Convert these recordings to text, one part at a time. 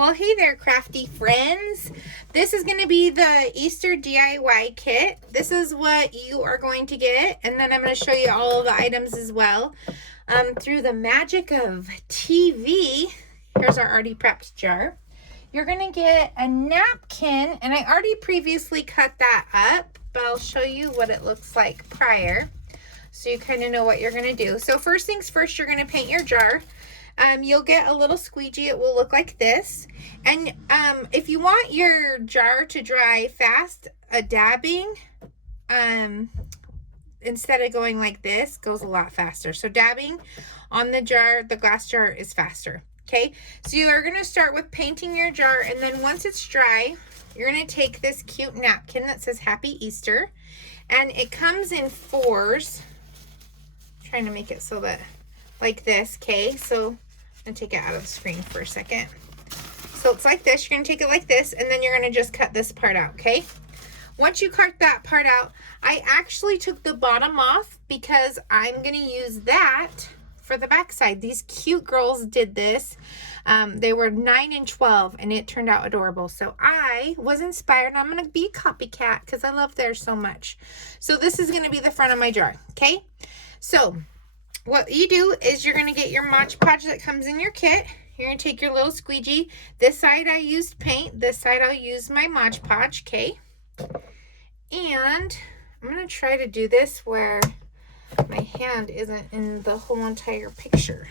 Well, hey there, crafty friends. This is going to be the Easter DIY kit. This is what you are going to get, and then I'm going to show you all of the items as well. Through the magic of TV, here's our already prepped jar. You're going to get a napkin, and I already previously cut that up, but I'll show you what it looks like prior, so you kind of know what you're going to do. So first things first, you're going to paint your jar. You'll get a little squeegee. It will look like this. And if you want your jar to dry fast, a dabbing, instead of going like this, goes a lot faster. So dabbing on the jar, the glass jar, is faster. Okay, so you are going to start with painting your jar, and then once it's dry, you're going to take this cute napkin that says Happy Easter, and it comes in fours. I'm trying to make it so that like this. Okay, so I'm going to take it out of the screen for a second. So it's like this. You're going to take it like this, and then you're going to just cut this part out. Okay, once you cut that part out, I actually took the bottom off because I'm going to use that for the back side. These cute girls did this. They were 9 and 12, and it turned out adorable. So I was inspired. I'm going to be a copycat because I love theirs so much. So this is going to be the front of my jar. Okay, so what you do is you're going to get your Mod Podge that comes in your kit. You're going to take your little squeegee. This side I used paint. This side I'll use my Mod Podge. Okay, and I'm going to try to do this where my hand isn't in the whole entire picture.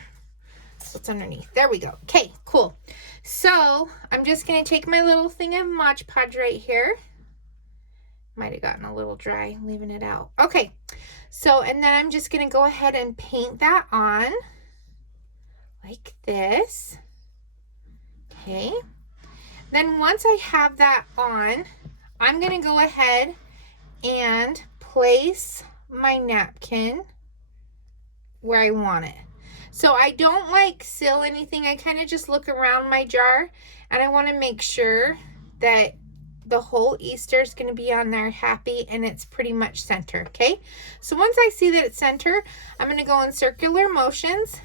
So it's underneath. There we go. Okay, cool. So I'm just going to take my little thing of Mod Podge right here. Might have gotten a little dry leaving it out. Okay, so and then I'm just going to go ahead and paint that on like this. Okay, then once I have that on, I'm going to go ahead and place my napkin where I want it. So I don't like seal anything. I kind of just look around my jar, and I want to make sure that the whole Easter is going to be on there happy and it's pretty much center. Okay, so once I see that it's center, I'm going to go in circular motions,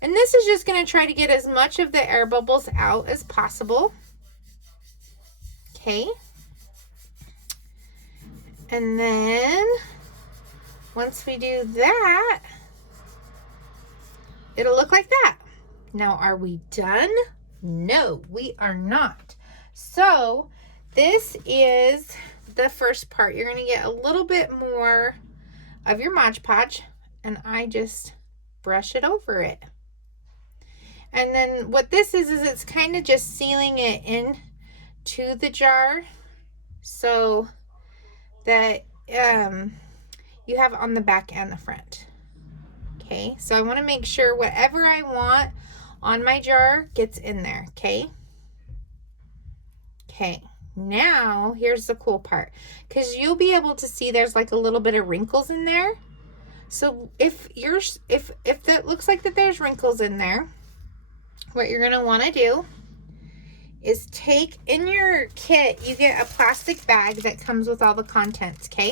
and this is just going to try to get as much of the air bubbles out as possible. Okay, and then once we do that, it'll look like that. Now, are we done? No, we are not. So this is the first part. You're going to get a little bit more of your Mod Podge, and I just brush it over it. And then what this is it's kind of just sealing it in to the jar so that you have it on the back and the front. Okay, so I want to make sure whatever I want on my jar gets in there. Okay, now here's the cool part, because you'll be able to see there's like a little bit of wrinkles in there. So if that looks like that there's wrinkles in there, what you're going to want to do is take in your kit, you get a plastic bag that comes with all the contents. Okay,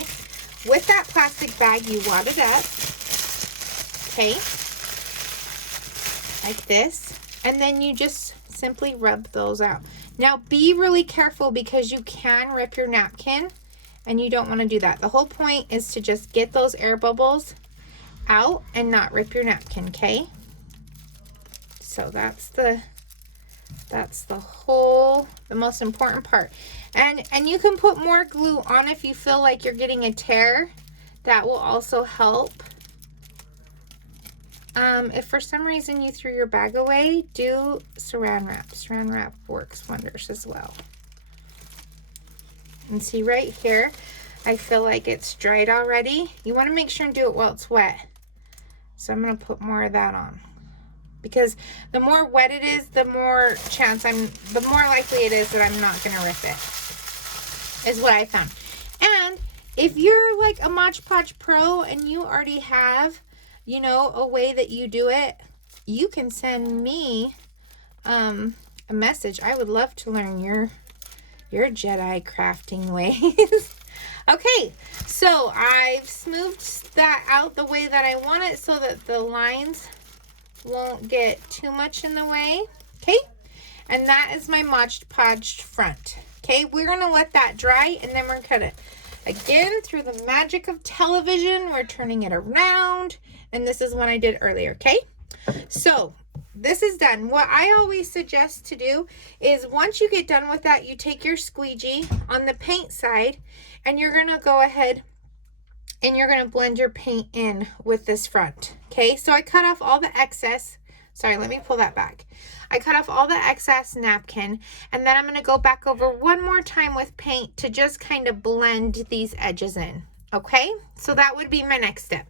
with that plastic bag, you wad it up. Okay, like this, and then you just simply rub those out. Now be really careful because you can rip your napkin, and you don't want to do that. The whole point is to just get those air bubbles out and not rip your napkin. Okay, so that's the most important part. And you can put more glue on if you feel like you're getting a tear. That will also help. If for some reason you threw your bag away, do saran wrap. Saran wrap works wonders as well. And see right here, I feel like it's dried already. You want to make sure and do it while it's wet. So I'm going to put more of that on, because the more wet it is, the more likely it is that I'm not going to rip it, is what I found. And if you're like a Mod Podge pro and you already have, you know, a way that you do it, you can send me a message. I would love to learn your Jedi crafting ways. Okay, so I've smoothed that out the way that I want it so that the lines won't get too much in the way. Okay, And that is my Mod Podge front. Okay, we're gonna let that dry and then we're gonna cut it. Again, through the magic of television, we're turning it around. And this is what I did earlier, okay? So this is done. What I always suggest to do is once you get done with that, you take your squeegee on the paint side and you're gonna go ahead and you're gonna blend your paint in with this front, okay? So I cut off all the excess. Sorry, let me pull that back. I cut off all the excess napkin, and then I'm gonna go back over one more time with paint to just kind of blend these edges in, okay? So that would be my next step.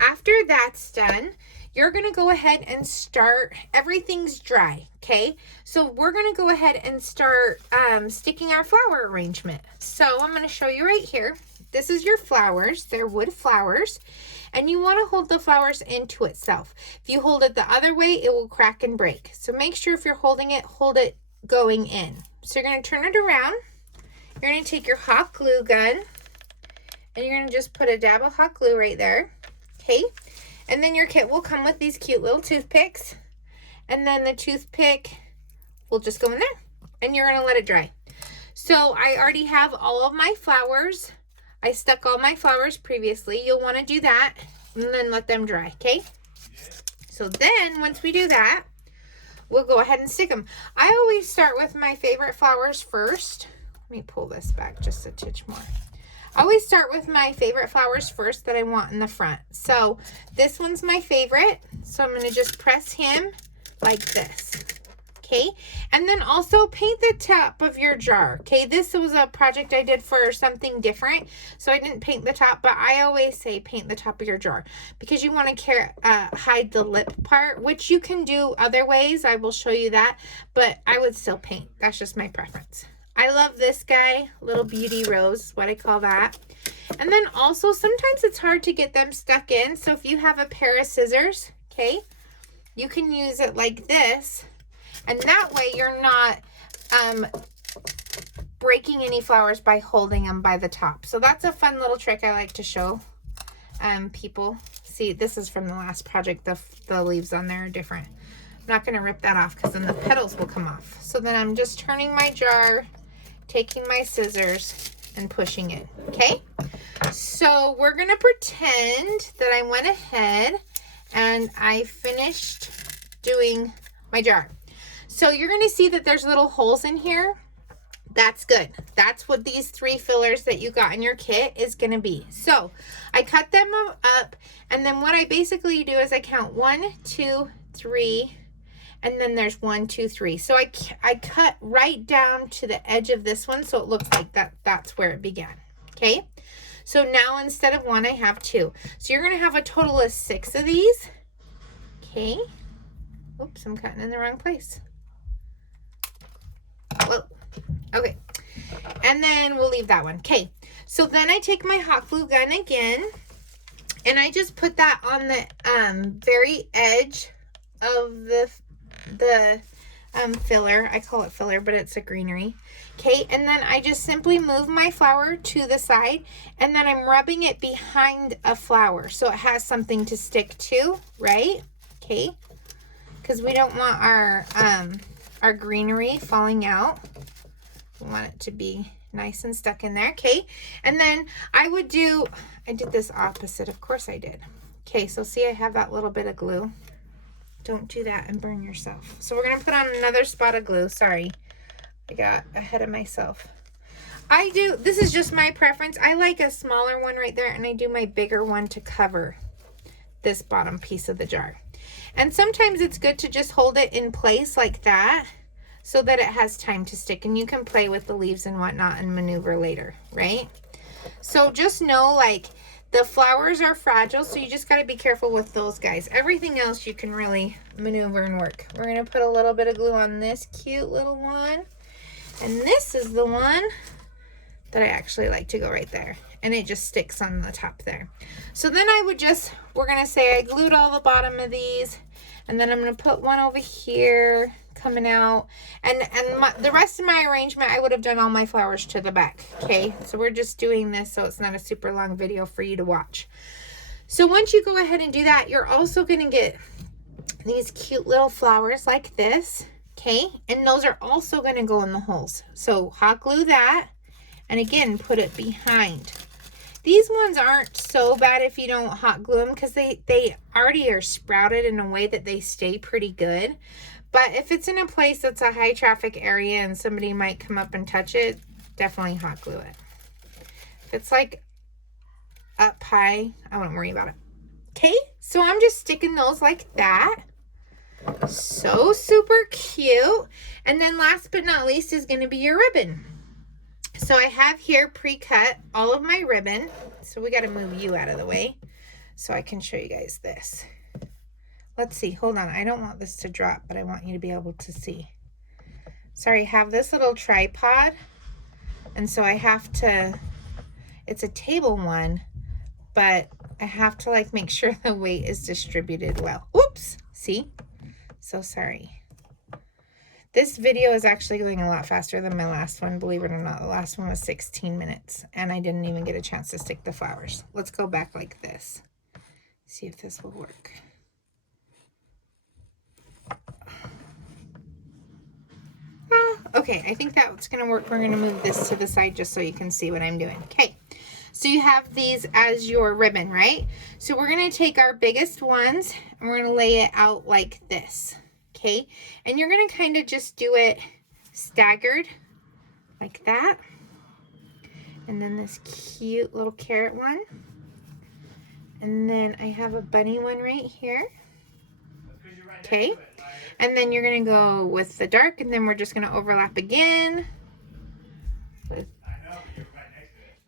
After that's done, you're gonna go ahead and start, everything's dry, okay? So we're gonna go ahead and start sticking our flower arrangement. So I'm gonna show you right here. This is your flowers, they're wood flowers, and you wanna hold the flowers into itself. If you hold it the other way, it will crack and break. So make sure if you're holding it, hold it going in. So you're gonna turn it around. You're gonna take your hot glue gun, and you're gonna just put a dab of hot glue right there, okay? And then your kit will come with these cute little toothpicks. And then the toothpick will just go in there. And you're going to let it dry. So I already have all of my flowers. I stuck all my flowers previously. You'll want to do that. And then let them dry, okay? So then, once we do that, we'll go ahead and stick them. I always start with my favorite flowers first. Let me pull this back just a titch more. I always start with my favorite flowers first that I want in the front. So this one's my favorite. So I'm going to just press him like this. Okay. And then also paint the top of your jar. Okay. This was a project I did for something different. So I didn't paint the top, but I always say paint the top of your jar because you want to hide the lip part, which you can do other ways. I will show you that, but I would still paint. That's just my preference. I love this guy, little beauty rose, what I call that. And then also sometimes it's hard to get them stuck in. So if you have a pair of scissors, okay, you can use it like this. And that way you're not breaking any flowers by holding them by the top. So that's a fun little trick I like to show people. See, this is from the last project. The leaves on there are different. I'm not going to rip that off because then the petals will come off. So then I'm just turning my jar, taking my scissors and pushing it, okay? So we're gonna pretend that I went ahead and I finished doing my jar. So you're gonna see that there's little holes in here. That's good. That's what these 3 fillers that you got in your kit is gonna be. So I cut them up, and then what I basically do is I count 1, 2, 3, and then there's 1, 2, 3. So I cut right down to the edge of this one, so it looks like that's where it began, okay? So now instead of 1, I have 2. So you're gonna have a total of 6 of these, okay? Oops, I'm cutting in the wrong place. Whoa, okay. And then we'll leave that one, okay? So then I take my hot glue gun again, and I just put that on the very edge of the filler. I call it filler, but it's a greenery. Okay, and then I just simply move my flower to the side, and then I'm rubbing it behind a flower so it has something to stick to, right? Okay, because we don't want our greenery falling out. We want it to be nice and stuck in there. Okay, and then I did this opposite. Of course I did. Okay, so see I have that little bit of glue. Don't do that and burn yourself. So we're going to put on another spot of glue. Sorry, I got ahead of myself. This is just my preference. I like a smaller one right there, and I do my bigger one to cover this bottom piece of the jar. And sometimes it's good to just hold it in place like that so that it has time to stick, and you can play with the leaves and whatnot and maneuver later, right? So just know, like, the flowers are fragile, so you just got to be careful with those guys. Everything else you can really maneuver and work. We're going to put a little bit of glue on this cute little one. And this is the one that I actually like to go right there. And it just sticks on the top there. So then we're going to say I glued all the bottom of these. And then I'm going to put one over here coming out. And the rest of my arrangement, I would have done all my flowers to the back. Okay, so we're just doing this so it's not a super long video for you to watch. So once you go ahead and do that, you're also going to get these cute little flowers like this. Okay, and those are also going to go in the holes. So hot glue that, and again, put it behind. These ones aren't so bad if you don't hot glue them because they already are sprouted in a way that they stay pretty good. But if it's in a place that's a high traffic area and somebody might come up and touch it, definitely hot glue it. If it's like up high, I wouldn't worry about it. Okay, so I'm just sticking those like that. So super cute. And then last but not least is going to be your ribbon. So I have here pre-cut all of my ribbon. So we got to move you out of the way so I can show you guys this. Let's see, hold on. I don't want this to drop, but I want you to be able to see. Sorry, I have this little tripod, and so I have to, it's a table one, but I have to like make sure the weight is distributed well. Oops, see? So sorry. This video is actually going a lot faster than my last one, believe it or not. The last one was 16 minutes, and I didn't even get a chance to stick the flowers. Let's go back like this. See if this will work. Okay, I think that's gonna work. We're gonna move this to the side just so you can see what I'm doing. Okay, so you have these as your ribbon, right? So we're gonna take our biggest ones and we're gonna lay it out like this, okay? And you're gonna kind of just do it staggered like that. And then this cute little carrot one. And then I have a bunny one right here. Okay, and then you're going to go with the dark, and then we're just going to overlap again with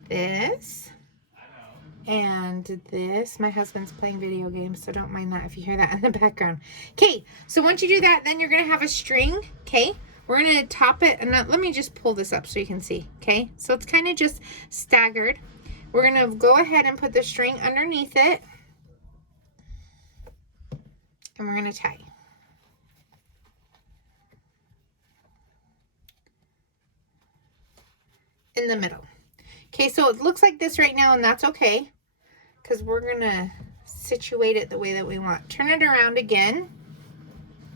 this and this. My husband's playing video games, so don't mind that if you hear that in the background. Okay, so once you do that, then you're going to have a string. Okay, we're going to top it, and let me just pull this up so you can see. Okay, so it's kind of just staggered. We're going to go ahead and put the string underneath it, and we're going to tie. In the middle. Okay, so it looks like this right now, and that's okay because we're gonna situate it the way that we want. Turn it around again.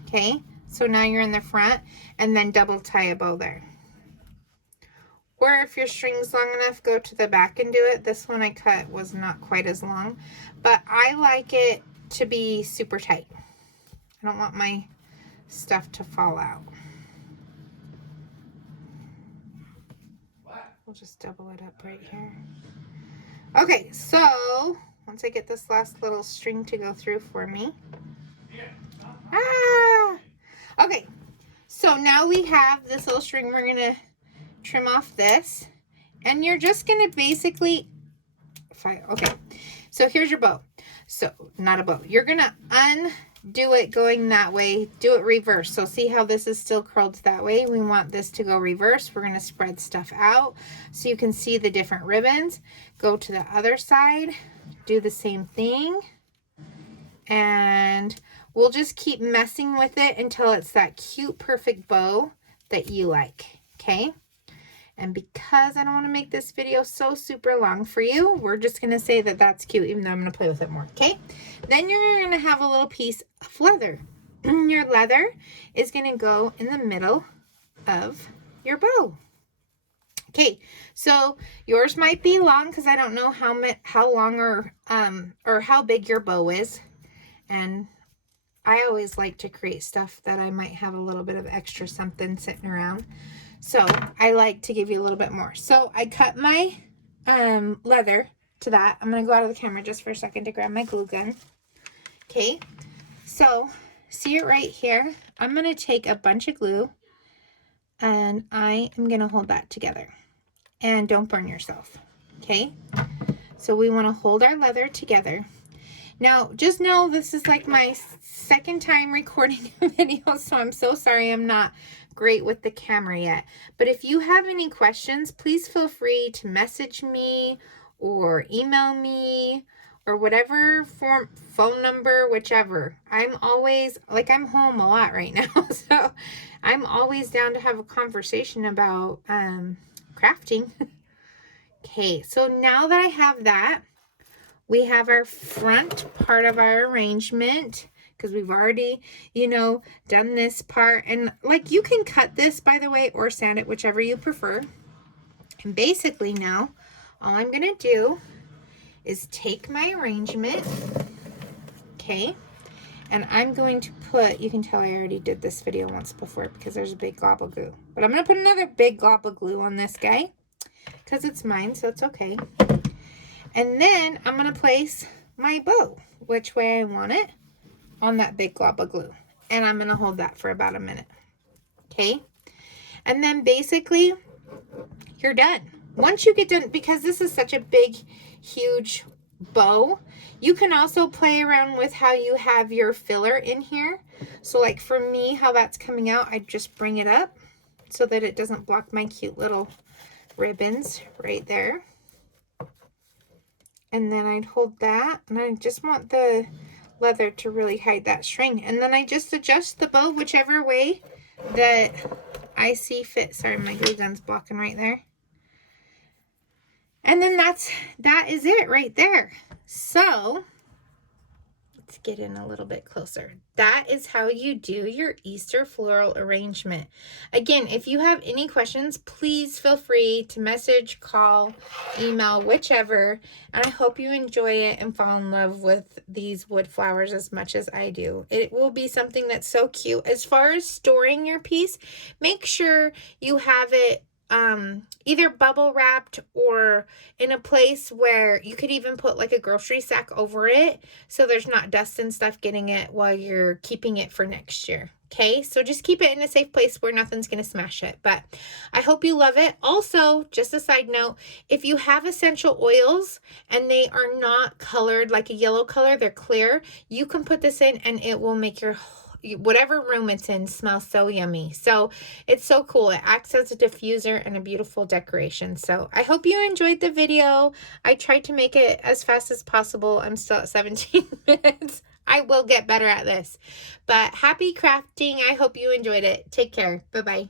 Okay, so now you're in the front, and then double tie a bow there. Or if your string's long enough, go to the back and do it. This one I cut was not quite as long, but I like it to be super tight. I don't want my stuff to fall out. We'll just double it up right here. Okay, so once I get this last little string to go through for me. Okay, so now we have this little string. We're gonna trim off this, and you're just gonna basically, okay, so here's your bow. So not a bow. You're gonna undo it going that way, do it reverse. So see how this is still curled that way? We want this to go reverse. We're gonna spread stuff out so you can see the different ribbons. Go to the other side, do the same thing, and we'll just keep messing with it until it's that cute, perfect bow that you like, okay? And because I don't want to make this video so super long for you, we're just going to say that that's cute, even though I'm going to play with it more, okay? Then you're going to have a little piece of leather. Your leather is going to go in the middle of your bow. Okay, so yours might be long because I don't know how long or how big your bow is. And I always like to create stuff that I might have a little bit of extra something sitting around. So I like to give you a little bit more. So I cut my leather to that. I'm going to go out of the camera just for a second to grab my glue gun. Okay, so see it right here? I'm going to take a bunch of glue and I am going to hold that together. And don't burn yourself. Okay, so we want to hold our leather together. Now, just know this is like my second time recording a video, so I'm so sorry I'm not great with the camera yet. But if you have any questions, please feel free to message me or email me or whatever phone number, whichever. I'm always, like, I'm home a lot right now, so I'm always down to have a conversation about crafting. Okay, so now that I have that, we have our front part of our arrangement because we've already, you know, done this part. And like, you can cut this, by the way, or sand it, whichever you prefer. And basically now, all I'm going to do is take my arrangement, okay, and I'm going to put, you can tell I already did this video once before because there's a big glob of glue. But I'm going to put another big glob of glue on this guy because it's mine, so it's okay. And then I'm going to place my bow, which way I want it, on that big glob of glue. And I'm going to hold that for about a minute. Okay? And then basically, you're done. Once you get done, because this is such a big, huge bow, you can also play around with how you have your filler in here. So like for me, how that's coming out, I just bring it up so that it doesn't block my cute little ribbons right there. And then I'd hold that, and I just want the leather to really hide that string. And then I just adjust the bow whichever way that I see fit. Sorry, my glue gun's blocking right there. And then that is it right there. So let's get in a little bit closer. That is how you do your Easter floral arrangement. Again, if you have any questions, please feel free to message, call, email, whichever. And I hope you enjoy it and fall in love with these wood flowers as much as I do. It will be something that's so cute. As far as storing your piece, make sure you have it either bubble wrapped or in a place where you could even put like a grocery sack over it so there's not dust and stuff getting it while you're keeping it for next year. Okay, so just keep it in a safe place where nothing's going to smash it. But I hope you love it. Also, just a side note, if you have essential oils and they are not colored like a yellow color, they're clear, you can put this in and it will make your whatever room it's in smells so yummy. So it's so cool. It acts as a diffuser and a beautiful decoration. So I hope you enjoyed the video. I tried to make it as fast as possible. I'm still at 17 minutes. I will get better at this. But happy crafting. I hope you enjoyed it. Take care. Bye-bye.